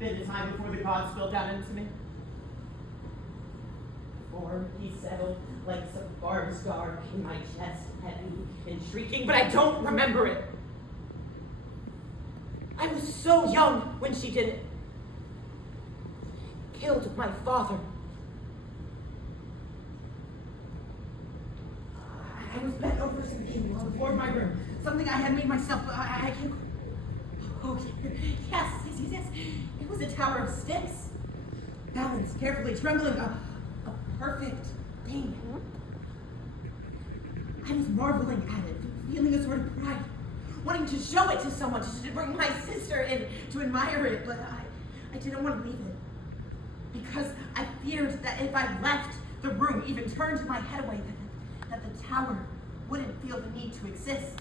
been the time before the gods spilled down into me? Before he settled like some barbed scar in my chest, heavy and shrieking, but I don't remember it. I was so young when she did it. Killed my father. I was bent over something on the floor of my room. Something I had made myself. I can't. Oh, yes. It was a tower of sticks. Balanced carefully, trembling. A perfect thing. I was marveling at it, feeling a sort of pride, wanting to show it to someone, to bring my sister in to admire it, but I didn't want to leave it. Because I feared that if I left the room, even turned my head away, that the tower wouldn't feel the need to exist.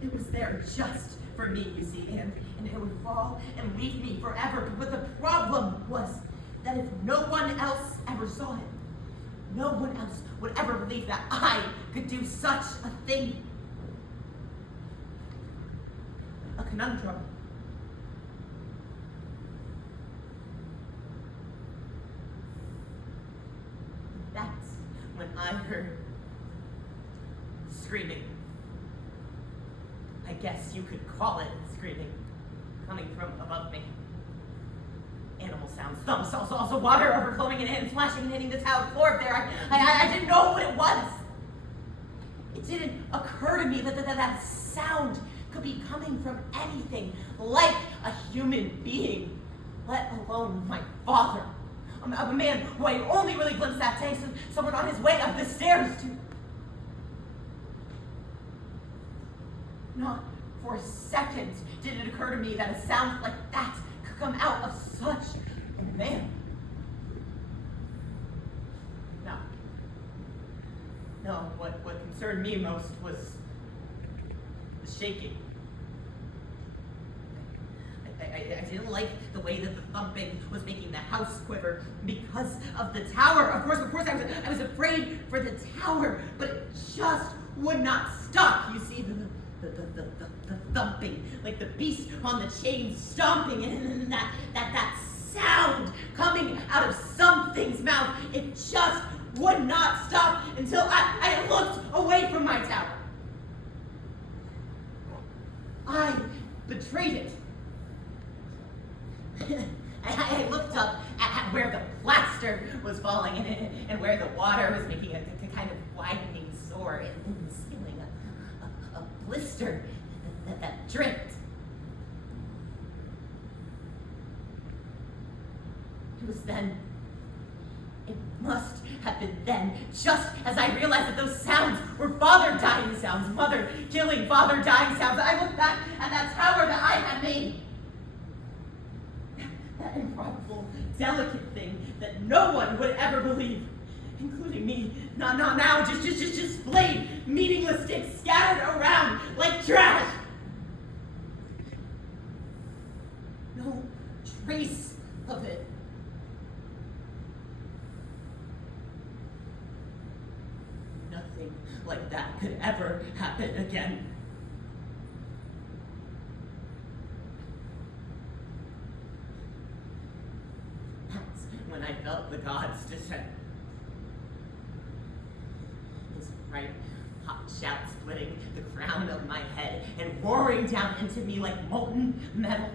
It was there just for me, you see, and it would fall and leave me forever. But the problem was that if no one else ever saw it, no one else would ever believe that I could do such a thing. A conundrum. That's when I heard screaming. I guess you could call it screaming, coming from above me. Animal sounds, thumps, also water overflowing and splashing and hitting the tiled floor up there. I didn't know what it was. It didn't occur to me that sound could be coming from anything like a human being, let alone my father. A man who I only really glimpsed that day, someone on his way up the stairs to. Not for a second did it occur to me that a sound like that could come out of such a man. No, what concerned me most was the shaking. I didn't like the way that the thumping was making the house quiver because of the tower. Of course, I was afraid for the tower, but it just would not stop. You see, the thumping, like the beast on the chain stomping, and that sound coming out of something's mouth. It just would not stop until I looked away from my tower. I betrayed it. I looked up at where the plaster was falling and where the water was making a kind of widening sore in the ceiling, a blister that dripped. It was then. It must have been then, just as I realized that those sounds were father dying sounds, mother killing, father dying sounds. I looked back at that tower that I had made. That improbable, delicate thing that no one would ever believe, including me. Now, just displayed, meaningless sticks scattered around like trash. No trace of it. Nothing like that could ever happen again. That's when I felt the gods descend. His bright, hot shout splitting the crown of my head and roaring down into me like molten metal.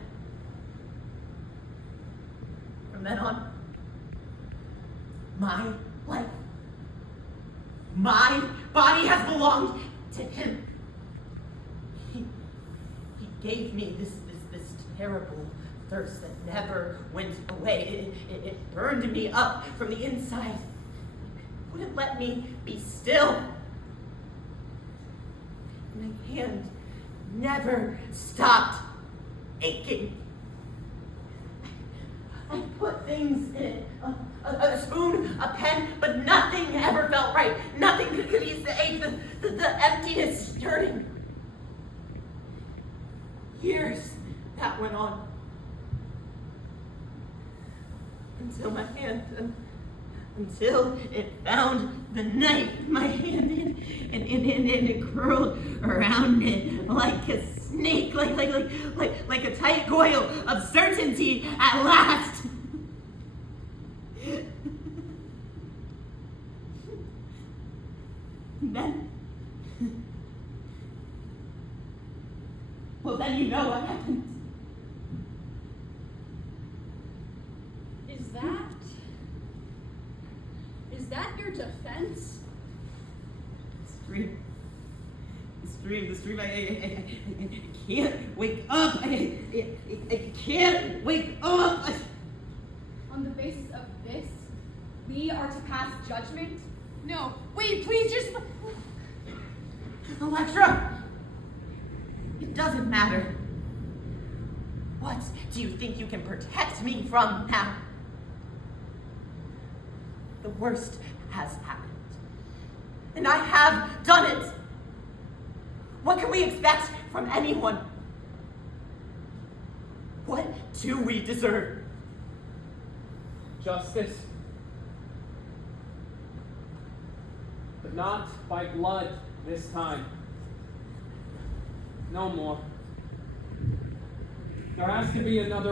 From then on, my life, my body has belonged to him. He gave me this terrible thirst that never went away. It burned me up from the inside. It wouldn't let me be still. My hand never stopped aching. I put things in it, a spoon, a pen, but nothing ever felt right. Nothing could ease the ache, the emptiness yearning. Years that went on. Until my hand, until it found the knife, my hand, and it curled around it like a snake, like a tight coil of certainty. certainty at last. Then, well, then you know what happened. Is that your defense? The stream, I can't wake up. I can't wake up. On the basis of this, we are to pass judgment? No, wait, please just... Electra, it doesn't matter. What do you think you can protect me from now? The worst has happened, and I have done it. What can we expect from anyone? What do we deserve? Justice. But not by blood this time. No more. There has to be another